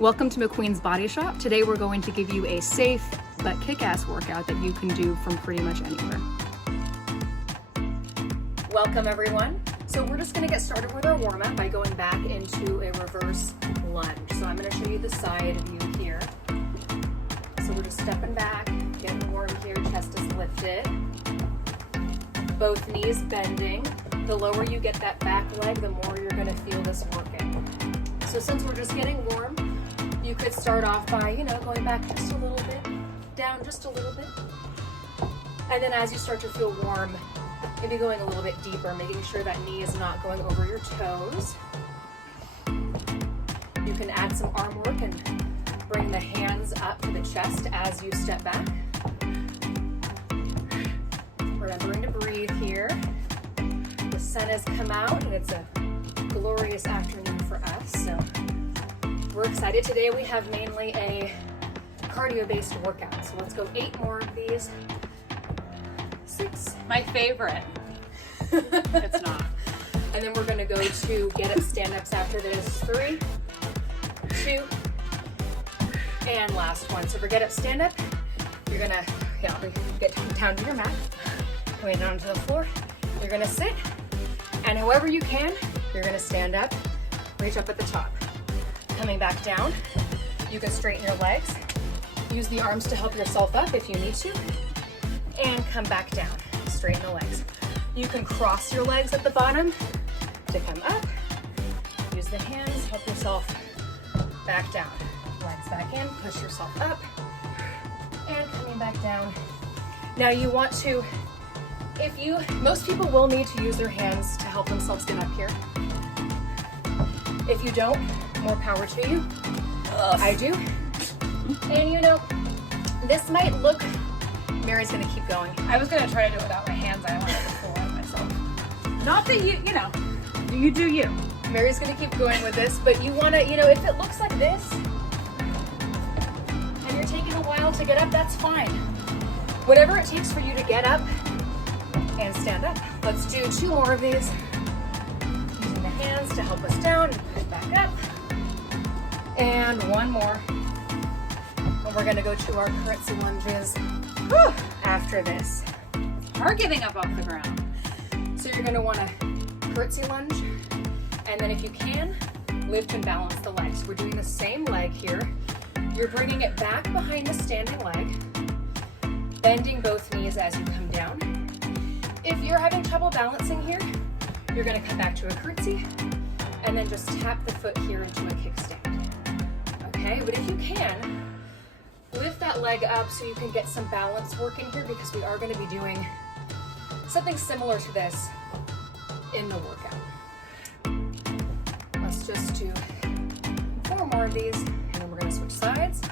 Welcome to McQueen's Body Shop. Today we're going to give you a safe but kick-ass workout that you can do from pretty much anywhere. Welcome everyone. So we're just going to get started with our warm-up by going back into a reverse lunge. So I'm going to show you the side view here. So we're just stepping back, getting warm here, chest is lifted. Both knees bending. The lower you get that back leg, the more you're going to feel this working. So since we're just getting warm, you could start off by, going back just a little bit, down just a little bit. And then as you start to feel warm, maybe going a little bit deeper, making sure that knee is not going over your toes. You can add some arm work and bring the hands up to the chest as you step back. Remembering to breathe here. The sun has come out and it's a glorious afternoon for us. So we're excited. Today we have mainly a cardio-based workout. So let's go 8 more of these. 6. My favorite. It's not. And then we're gonna go to get up stand-ups after this. 3, 2, and last one. So for get up stand-up, you're gonna get down to your mat, coming down to the floor. You're gonna sit, and however you can, you're gonna stand up, reach up at the top. Coming back down, you can straighten your legs. Use the arms to help yourself up if you need to. And come back down, straighten the legs. You can cross your legs at the bottom to come up. Use the hands, help yourself back down. Legs back in, push yourself up. And coming back down. Now you want to, most people will need to use their hands to help themselves get up here. If you don't, more power to you. I do. And this might look, Mary's gonna keep going. I was gonna try to do it without my hands. I wanted to pull out myself. Not that you do you. Mary's gonna keep going with this, but you wanna, if it looks like this, and you're taking a while to get up, that's fine. Whatever it takes for you to get up and stand up. Let's do 2 more of these. Using the hands to help us down and push back up. And 1 more. And we're gonna go to our curtsy lunges after this. Hard getting up off the ground. So you're gonna wanna curtsy lunge, and then if you can, lift and balance the legs. We're doing the same leg here. You're bringing it back behind the standing leg, bending both knees as you come down. If you're having trouble balancing here, you're gonna come back to a curtsy, and then just tap the foot here into a kickstand. Okay, but if you can, lift that leg up so you can get some balance work in here, because we are gonna be doing something similar to this in the workout. Let's just do 4 more of these, and then we're gonna switch sides.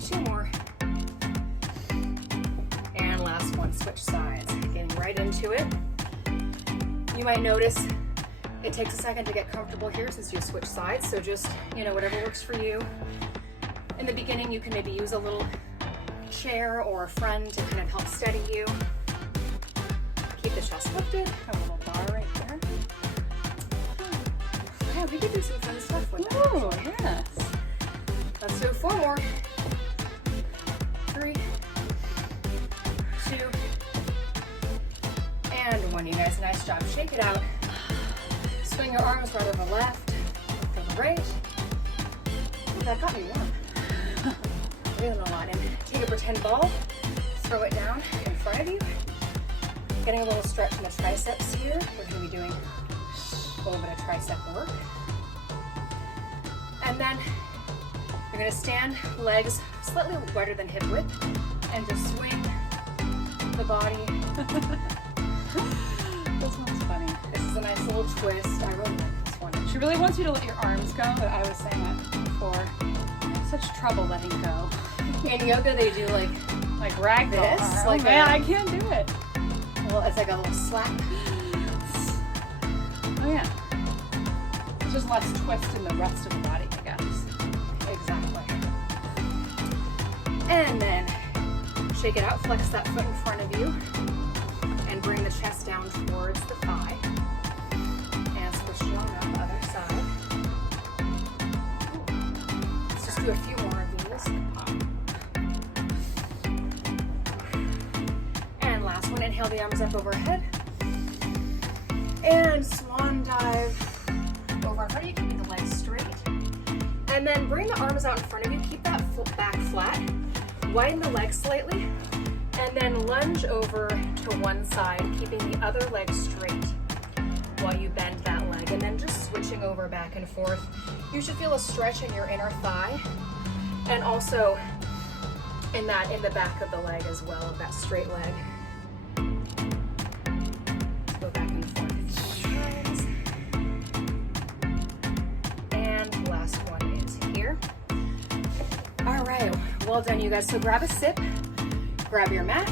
2 more. And last one, switch sides. Getting right into it. You might notice it takes a second to get comfortable here since you switch sides, so just, whatever works for you. In the beginning, you can maybe use a little chair or a friend to kind of help steady you. Keep the chest lifted, a little bar right there. Yeah, we could do some fun stuff with that. Oh, yes. Let's do 4 more. 3, 2, and 1. You guys, nice job. Shake it out. Swing your arms right over left, over right. Ooh, that got me warm. Breathing a lot in. Take a pretend ball, throw it down in front of you. Getting a little stretch in the triceps here. We're going to be doing a little bit of tricep work. And then you're going to stand, legs slightly wider than hip width, and just swing the body. This one's funny. This is a nice little twist. I really like this one. She really wants you to let your arms go, but I was saying that before. I have such trouble letting go. In yoga, they do like ragdoll. this. Like, man, I can't do it. Well, it's like a little slap. Oh yeah. It's just less twist in the rest of the body, I guess. Exactly. And then shake it out. Flex that foot in front of you, and bring the chest down towards the thigh. And switch it on up the other side. do a few more of these. And last one, inhale the arms up overhead. And swan dive over in front of you, keeping the legs straight. And then bring the arms out in front of you, keep that foot back flat. Widen the legs slightly. And then lunge over to one side, keeping the other leg straight while you bend that leg. And then just switching over back and forth. You should feel a stretch in your inner thigh and also in the back of the leg as well, of that straight leg. Let's go back and forth a few times. And last one is here. All right, well done you guys. So grab a sip, grab your mat,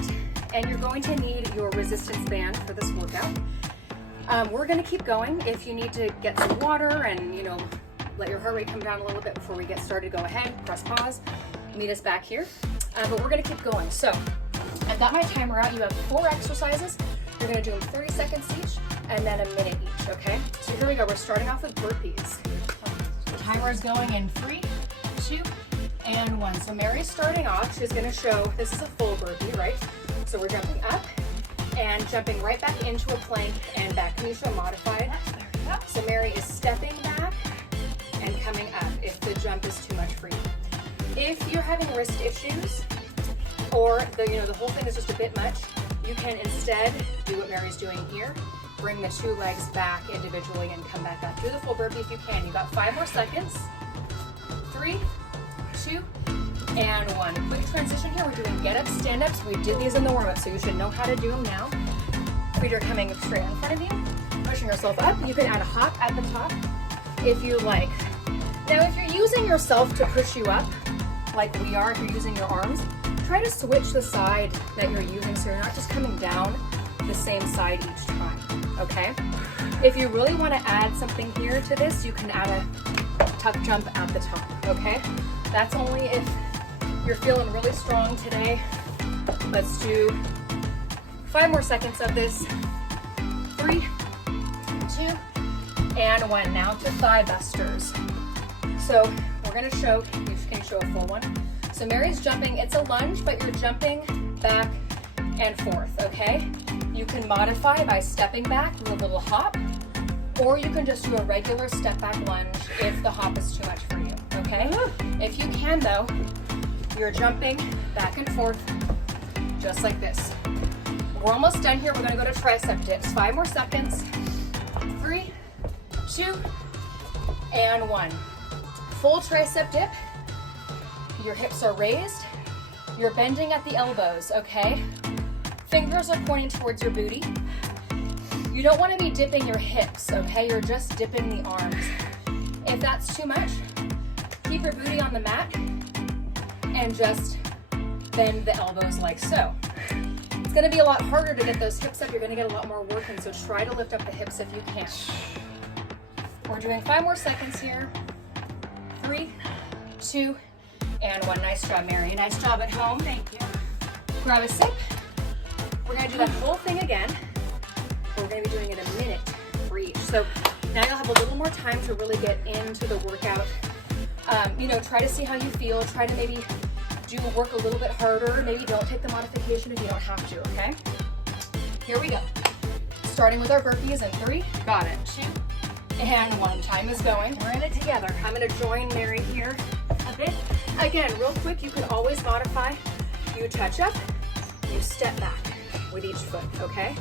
and you're going to need your resistance band for this workout. We're gonna keep going. If you need to get some water and let your heart rate come down a little bit before we get started, go ahead, press pause, meet us back here. But we're gonna keep going. So I've got my timer out. You have 4 exercises. You're gonna do them 30 seconds each and then a minute each, okay? So here we go. We're starting off with burpees. The timer is going in 3, 2, and 1. So Mary's starting off. She's gonna show, this is a full burpee, right? So we're jumping up and jumping right back into a plank and back. Can you show modified? So Mary is stepping back and coming up if the jump is too much for you. If you're having wrist issues or the whole thing is just a bit much, you can instead do what Mary's doing here. Bring the 2 legs back individually and come back up. Do the full burpee if you can. You got 5 more seconds. 3, 2, and 1. Quick transition here. We're doing get up, stand ups. We did these in the warm up, so you should know how to do them now. Feet are coming straight in front of you. Pushing yourself up. You can add a hop at the top if you like. Now, if you're using yourself to push you up, like we are, if you're using your arms, try to switch the side that you're using so you're not just coming down the same side each time, okay? If you really want to add something here to this, you can add a tuck jump at the top, okay? That's only if you're feeling really strong today. Let's do 5 more seconds of this. 3, 2, and 1. Now to thigh busters. So we're gonna show, can you show a full one? So Mary's jumping, it's a lunge, but you're jumping back and forth, okay? You can modify by stepping back with a little hop, or you can just do a regular step back lunge if the hop is too much for you, okay? If you can though, you're jumping back and forth just like this. We're almost done here. We're gonna go to tricep dips. 5 more seconds. 3, 2, and 1. Full tricep dip. Your hips are raised. You're bending at the elbows, okay? Fingers are pointing towards your booty. You don't want to be dipping your hips, okay? You're just dipping the arms. If that's too much, keep your booty on the mat and just bend the elbows like so. It's going to be a lot harder to get those hips up. You're going to get a lot more work in, so try to lift up the hips if you can. We're doing 5 more seconds here. 3, 2, and 1. Nice job, Mary. Nice job at home. Thank you. Grab a sip. We're going to do that whole thing again. We're going to be doing it a minute for each. So now you'll have a little more time to really get into the workout. Try to see how you feel. Try to maybe do work a little bit harder. Maybe don't take the modification if you don't have to, okay? Here we go. Starting with our burpees in 3. Got it. 2, and 1. Time is going. We're in it together. I'm going to join Mary here a bit. Again, real quick, you can always modify. You touch up, you step back with each foot, okay?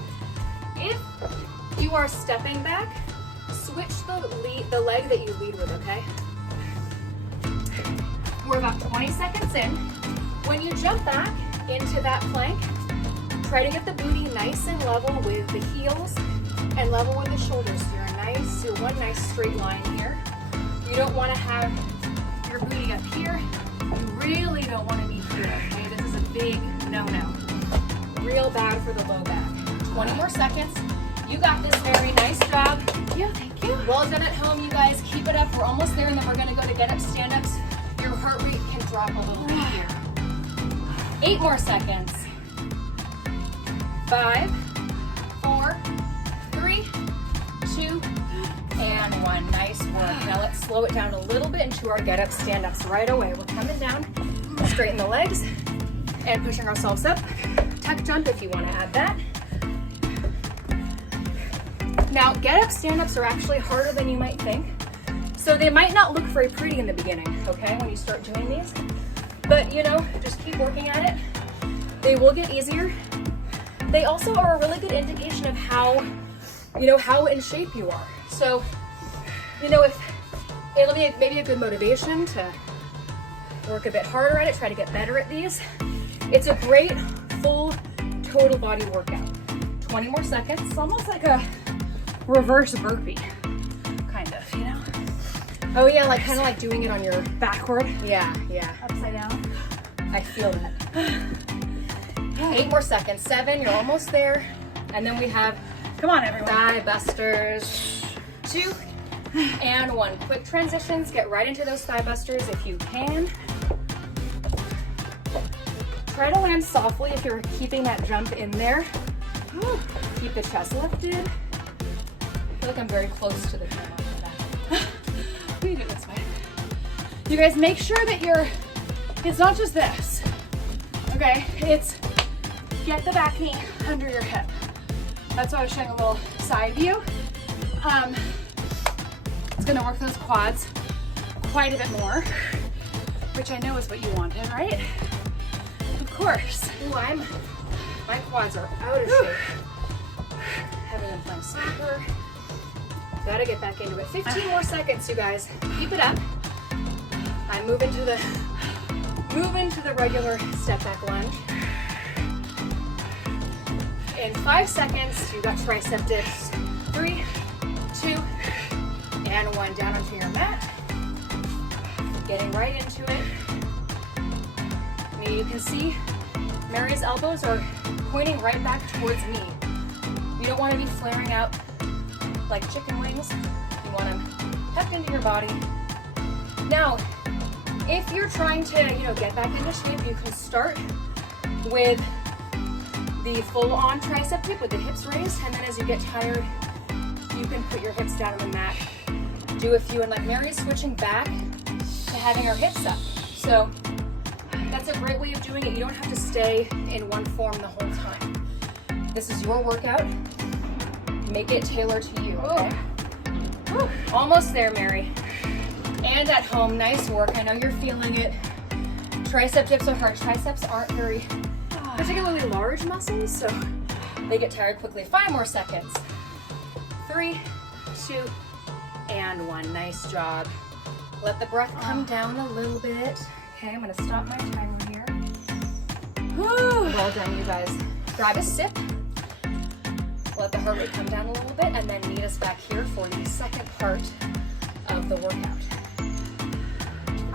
If you are stepping back, switch the leg that you lead with, okay? We're about 20 seconds in. When you jump back into that plank, try to get the booty nice and level with the heels and level with the shoulders. So you're one nice straight line here. You don't want to have your booty up here. You really don't want to be here, okay? This is a big no-no. Real bad for the low back. 20 more seconds. You got this, Mary. Nice job. Thank you. Thank you. Well done at home, you guys. Keep it up. We're almost there, and then we're going to go to get up stand-ups. Your heart rate can drop a little bit here. 8 more seconds. 5, 4, 3, 2, and 1. Nice work. Now let's slow it down a little bit into our get up stand ups right away. We're coming down, straighten the legs, and pushing ourselves up. Tuck jump if you want to add that. Now, get up stand ups are actually harder than you might think. So they might not look very pretty in the beginning, okay, when you start doing these. But you know, just keep working at it. They will get easier. They also are a really good indication of how, you know, how in shape you are. So, you know, if it'll be maybe a good motivation to work a bit harder at it, try to get better at these. It's a great full total body workout. 20 more seconds. It's almost like a reverse burpee, kind of, you know? Oh yeah, like kind of like doing it on your Backward. yeah. Upside down. I feel that. 8 more seconds. 7, you're almost there. And then we have Come on, everyone. thigh busters. 2 and 1. Quick transitions. Get right into those thigh busters if you can. Try to land softly if you're keeping that jump in there. Keep the chest lifted. I feel like I'm very close to the camera. We do it this way. You guys make sure that it's not just this, okay? It's get the back knee under your hip. That's why I was showing a little side view. It's gonna work those quads quite a bit more, which I know is what you wanted, right? Of course. Ooh, my quads are out of shape. Haven't been playing soccer. Gotta get back into it. 15 more seconds, you guys. Keep it up. I move into the regular step back lunge. In 5 seconds, you got tricep dips. 3, 2, and 1. Down onto your mat. Getting right into it. Now you can see Mary's elbows are pointing right back towards me. You don't want to be flaring out like chicken wings. You want them tucked into your body. Now, if you're trying to, you know, get back into shape, you can start with the full-on tricep dip with the hips raised, and then as you get tired, you can put your hips down on the mat. Do a few, and like Mary's switching back to having her hips up. So that's a great way of doing it. You don't have to stay in one form the whole time. This is your workout. Make it tailored to you, okay? Whew. Almost there, Mary. And at home, nice work. I know you're feeling it. Tricep dips are hard. Triceps aren't very particularly large muscles, so they get tired quickly. 5 more seconds. 3, 2, and 1. Nice job. Let the breath come down a little bit. Okay, I'm gonna stop my timer here. Well done, you guys. Grab a sip. Let the heart rate come down a little bit, and then meet us back here for the second part of the workout.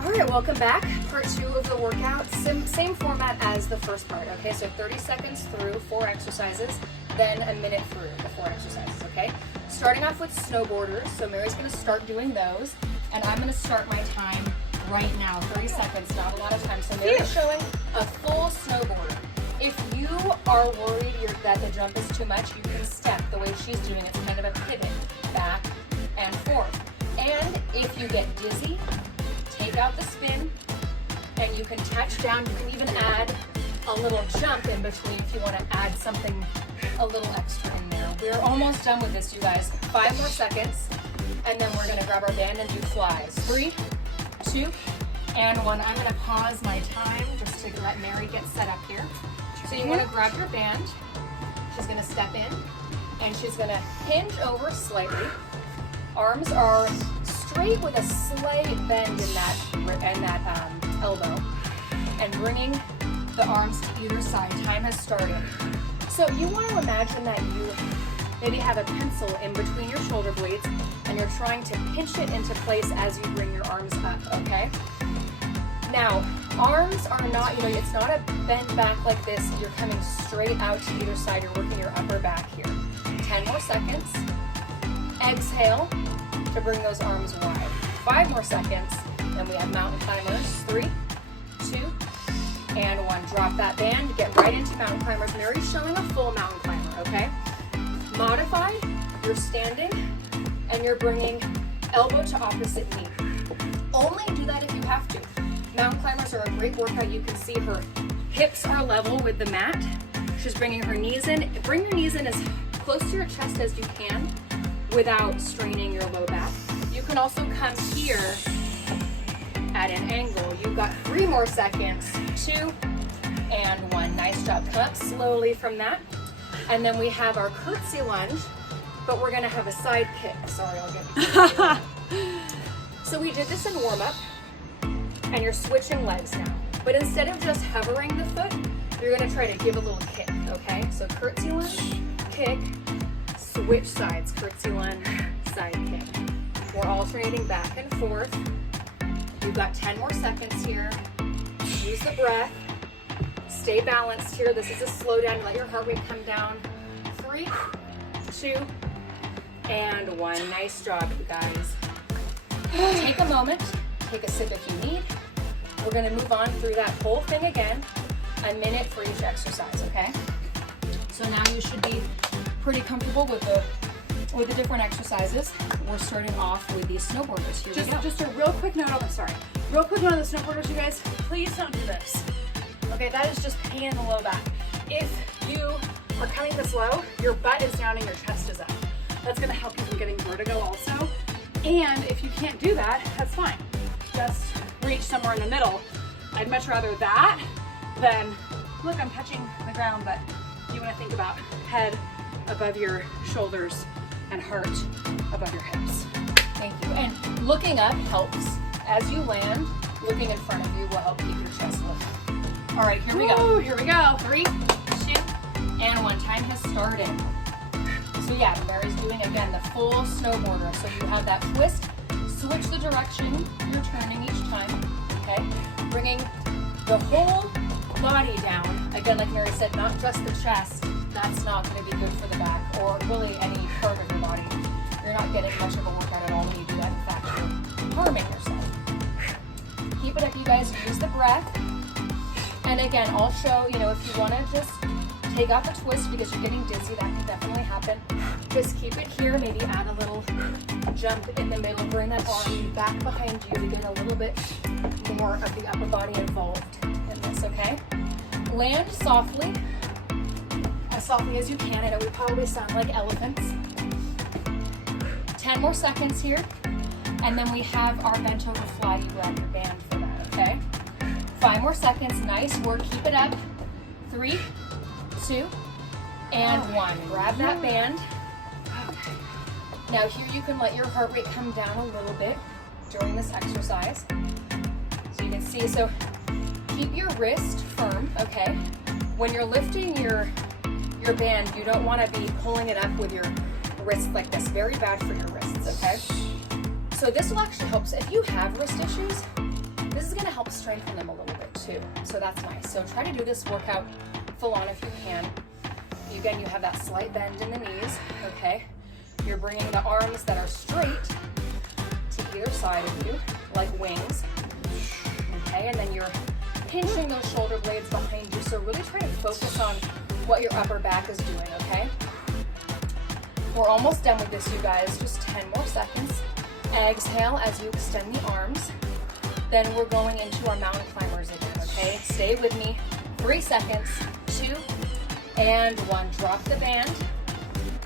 All right, welcome back. Part 2 of the workout. Same format as the first part, okay? So 30 seconds through 4 exercises, then a minute through the 4 exercises, okay? Starting off with snowboarders. So Mary's gonna start doing those, and I'm gonna start my time right now. 30 seconds, not a lot of time. So Mary's showing a full snowboarder. If you are worried that the jump is too much, you can step the way she's doing. It's kind of a pivot, back and forth. And if you get dizzy, take out the spin, and you can touch down. You can even add a little jump in between if you want to add something a little extra in there. We're almost done with this, you guys. 5 more seconds, and then we're gonna grab our band and do flies. 3, 2, and 1. I'm gonna pause my time just to let Mary get set up here. So you want to grab your band. She's going to step in, and she's going to hinge over slightly. Arms are straight with a slight bend in that elbow, and bringing the arms to either side. Time has started. So you want to imagine that you maybe have a pencil in between your shoulder blades, and you're trying to pinch it into place as you bring your arms up. Okay. Now, arms are not, it's not a bend back like this. You're coming straight out to either side. You're working your upper back here. 10 more seconds. Exhale to bring those arms wide. 5 more seconds. Then we have mountain climbers. 3, 2, and 1. Drop that band. Get right into mountain climbers. Mary's showing a full mountain climber, okay? Modify your standing and you're bringing elbow to opposite knee. Only do that if you have to. Mountain climbers are a great workout. You can see her hips are level with the mat. She's bringing her knees in. Bring your knees in as close to your chest as you can without straining your low back. You can also come here at an angle. You've got 3 more seconds, 2 and 1. Nice job. Come up slowly from that. And then we have our curtsy lunge, but we're gonna have a side kick. Sorry, I'll get it. So we did this in warm up, and you're switching legs now. But instead of just hovering the foot, you're gonna try to give a little kick, okay? So curtsy lunge, kick, switch sides, curtsy lunge, side kick. We're alternating back and forth. You've got 10 more seconds here. Use the breath. Stay balanced here. This is a slow down. Let your heart rate come down. 3, 2, and 1. Nice job, you guys. Take a moment. Take a sip if you need. We're going to move on through that whole thing again. A minute for each exercise, okay? So now you should be pretty comfortable with the different exercises. We're starting off with these snowboarders. Here we go. Just a real quick note on the, real quick note on the snowboarders, you guys, please don't do this. Okay, that is just pain in the low back. If you are coming this low, your butt is down and your chest is up. That's gonna help you from getting vertigo also. And if you can't do that, that's fine. Just reach somewhere in the middle. I'd much rather that than, look, I'm touching the ground, but you wanna think about head above your shoulders and heart above your hips. Thank you. And looking up helps. As you land, looking in front of you will help keep your chest lifted. All right, here we go. Here we go. 3, 2, and 1. Time has started. So yeah, Mary's doing, again, the full snowboarder. So you have that twist, switch the direction you're turning each time, okay? Bringing the whole body down. Again, like Mary said, not just the chest. That's not gonna be good for the back or really any part of your body. You're not getting much of a workout at all when you do that. In fact, you're harming yourself. Keep it up, you guys. Use the breath. And again, I'll show, if you want to just take off a twist because you're getting dizzy, that can definitely happen. Just keep it here, maybe add a little jump in the middle, bring that arm back behind you to get a little bit more of the upper body involved in this, okay? Land softly as you can. I know we probably sound like elephants. 10 more seconds here, and then we have our bent over fly. You grab your band for that, okay? 5 more seconds. Nice work. Keep it up. 3, 2, and 1. Grab that band. Now here you can let your heart rate come down a little bit during this exercise. So you can see, so keep your wrist firm, okay? When you're lifting your band, you don't want to be pulling it up with your wrist like this. Very bad for your wrists, okay? So this will actually help. So if you have wrist issues, this is going to help strengthen them a little bit too. So that's nice. So try to do this workout full on if you can. Again, you have that slight bend in the knees, okay? You're bringing the arms that are straight to either side of you, like wings, okay? And then you're pinching those shoulder blades behind you. So really try to focus on what your upper back is doing, okay? We're almost done with this, you guys. Just 10 more seconds. Exhale as you extend the arms. Then we're going into our mountain climbers again, okay? Stay with me. 3 seconds, 2, and 1. Drop the band.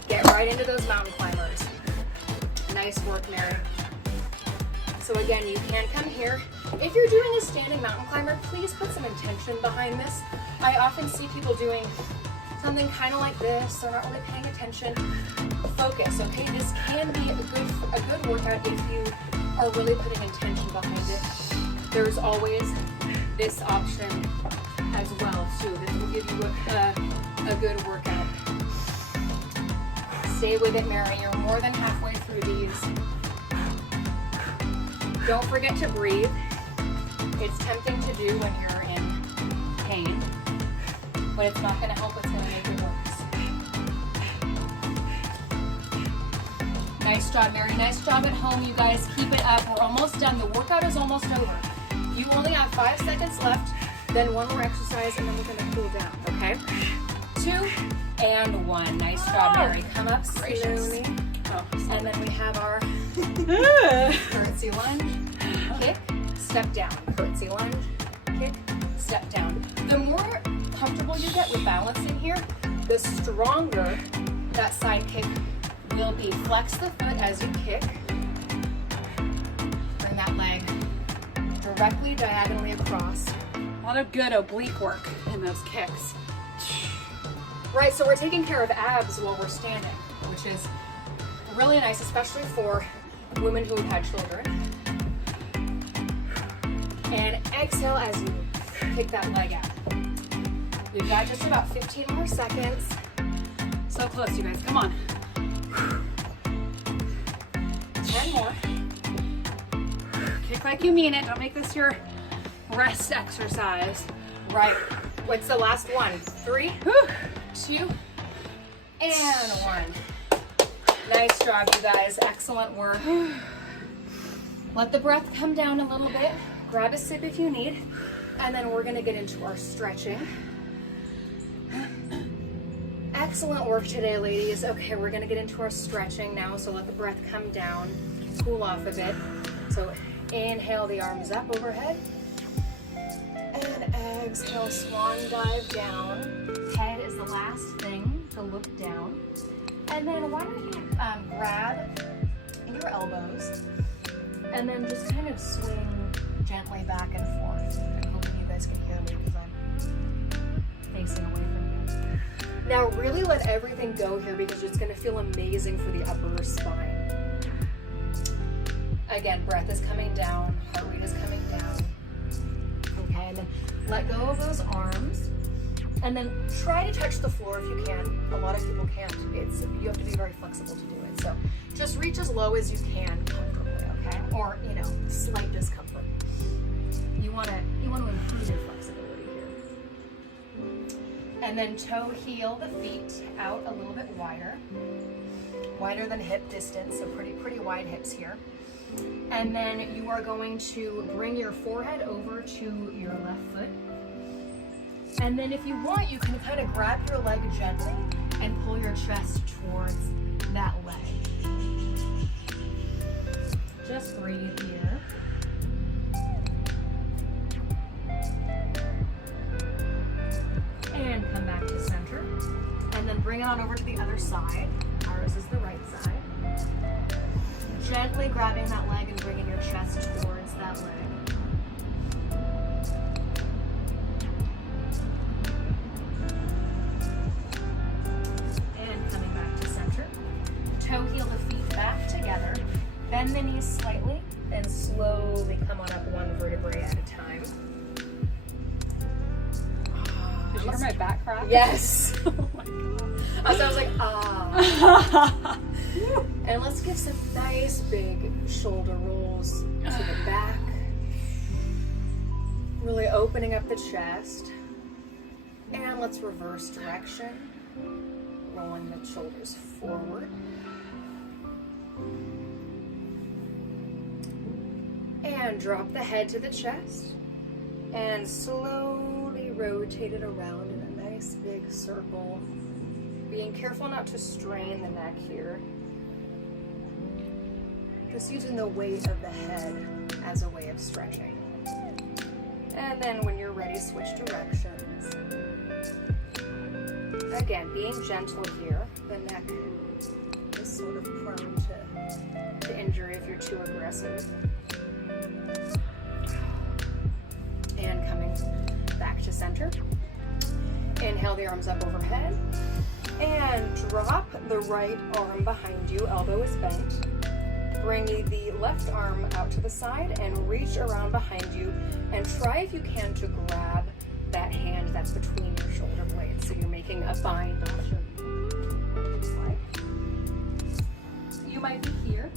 Get right into those mountain climbers. Nice work, Mary. So again, you can come here. If you're doing a standing mountain climber, please put some intention behind this. I often see people doing something kind of like this. They're not really paying attention. Focus, okay? This can be a good workout if you are really putting intention behind it. There's always this option as well too. This will give you a good workout. Stay with it, Mary. You're more than halfway through these. Don't forget to breathe. It's tempting to do when you're in pain, but it's not going to help. It's going to make it worse. Nice job, Mary. Nice job at home, you guys. Keep it up. We're almost done. The workout is almost over. You only have 5 seconds left, then 1 more exercise, and then we're going to cool down, okay? 2 and 1. Nice job, Mary. Come up slowly. Oh, And then we have our curtsy lunge, kick, step down, curtsy lunge, kick, step down. The more comfortable you get with balancing here, the stronger that side kick will be. Flex the foot as you kick. Bring that leg directly diagonally across. A lot of good oblique work in those kicks. Right, so we're taking care of abs while we're standing, which is really nice, especially for women who have had children. And exhale as you kick that leg out. We've got just about 15 more seconds. So close, you guys. Come on. 10 more. Kick like you mean it. Don't make this your rest exercise. Right. What's the last one? 3, 2, and 1. Nice job, you guys. Excellent work. Let the breath come down a little bit. Grab a sip if you need. And then we're going to get into our stretching. Excellent work today, ladies. Okay, we're going to get into our stretching now. So let the breath come down. Cool off a bit. So inhale the arms up overhead. And exhale, swan dive down. Head is the last thing to look down. And then why don't you grab your elbows and then just kind of swing gently back and forth. I'm hoping you guys can hear me because I'm facing away from you. Now really let everything go here because it's going to feel amazing for the upper spine. Again, breath is coming down, heart rate is coming down. Okay, and then let go of those arms. And then try to touch the floor if you can. A lot of people can't. You have to be very flexible to do it. So just reach as low as you can comfortably, okay? Or, slight discomfort. You want to improve your flexibility here. And then toe heel the feet out a little bit wider. Wider than hip distance, so pretty wide hips here. And then you are going to bring your forehead over to your left foot. And then if you want, you can kind of grab your leg gently and pull your chest towards that leg. Just breathe here. And come back to center. And then bring it on over to the other side. Ours is the right side. Gently grabbing that leg and bringing your chest towards that leg. Toe heel the feet back together, bend the knees slightly, and slowly come on up one vertebrae at a time. Did you hear my back crack? Yes. Oh my God. So I was like, ah. And let's give some nice big shoulder rolls to the back. Really opening up the chest. And let's reverse direction. Rolling the shoulders forward. And drop the head to the chest and slowly rotate it around in a nice big circle. Being careful not to strain the neck here. Just using the weight of the head as a way of stretching. And then when you're ready, switch directions. Again, being gentle here. The neck is sort of prone to injury if you're too aggressive. And coming back to center. Inhale the arms up overhead. And drop the right arm behind you. Elbow is bent. Bring the left arm out to the side and reach around behind you. And try if you can to grab that hand that's between your shoulder blades. So you're making a bind motion. You might be here.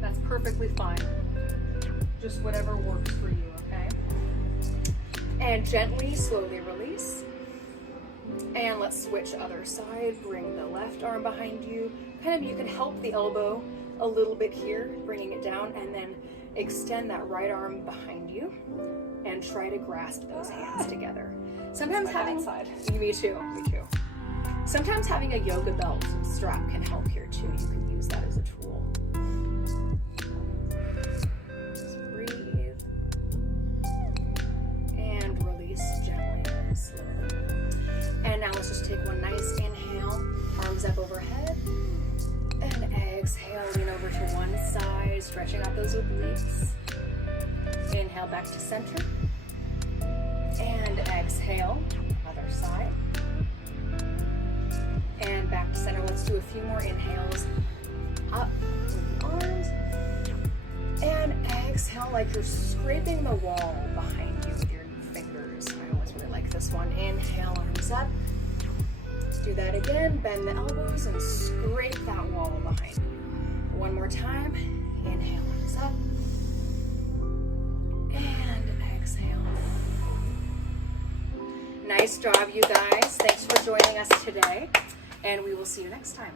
That's perfectly fine. Just whatever works for you, okay? And gently, slowly release. And let's switch other side. Bring the left arm behind you. You can help the elbow a little bit here, bringing it down, and then extend that right arm behind you and try to grasp those hands together. Sometimes having side. Me too. Sometimes having a yoga belt strap can help here too. You can use that as a tool. Just breathe and release gently and slowly. And now let's just take one nice inhale, arms up overhead, and exhale, lean over to one side, stretching out those obliques. Inhale back to center, and exhale, other side. And back to center. Let's do a few more inhales. Up with the arms. And exhale like you're scraping the wall behind you with your fingers. I always really like this one. Inhale, arms up. Do that again. Bend the elbows and scrape that wall behind you. One more time. Inhale, arms up. And exhale. Nice job, you guys. Thanks for joining us today. And we will see you next time.